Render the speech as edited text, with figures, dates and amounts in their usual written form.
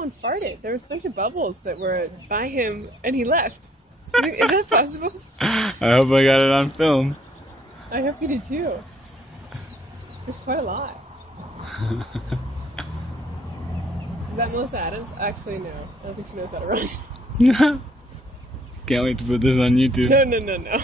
someone farted. There was a bunch of bubbles that were by him, and he left. Is that possible? I hope I got it on film. I hope you did too. There's quite a lot. Is that Melissa Adams? Actually, no. I don't think she knows how to run. Can't wait to put this on YouTube. No.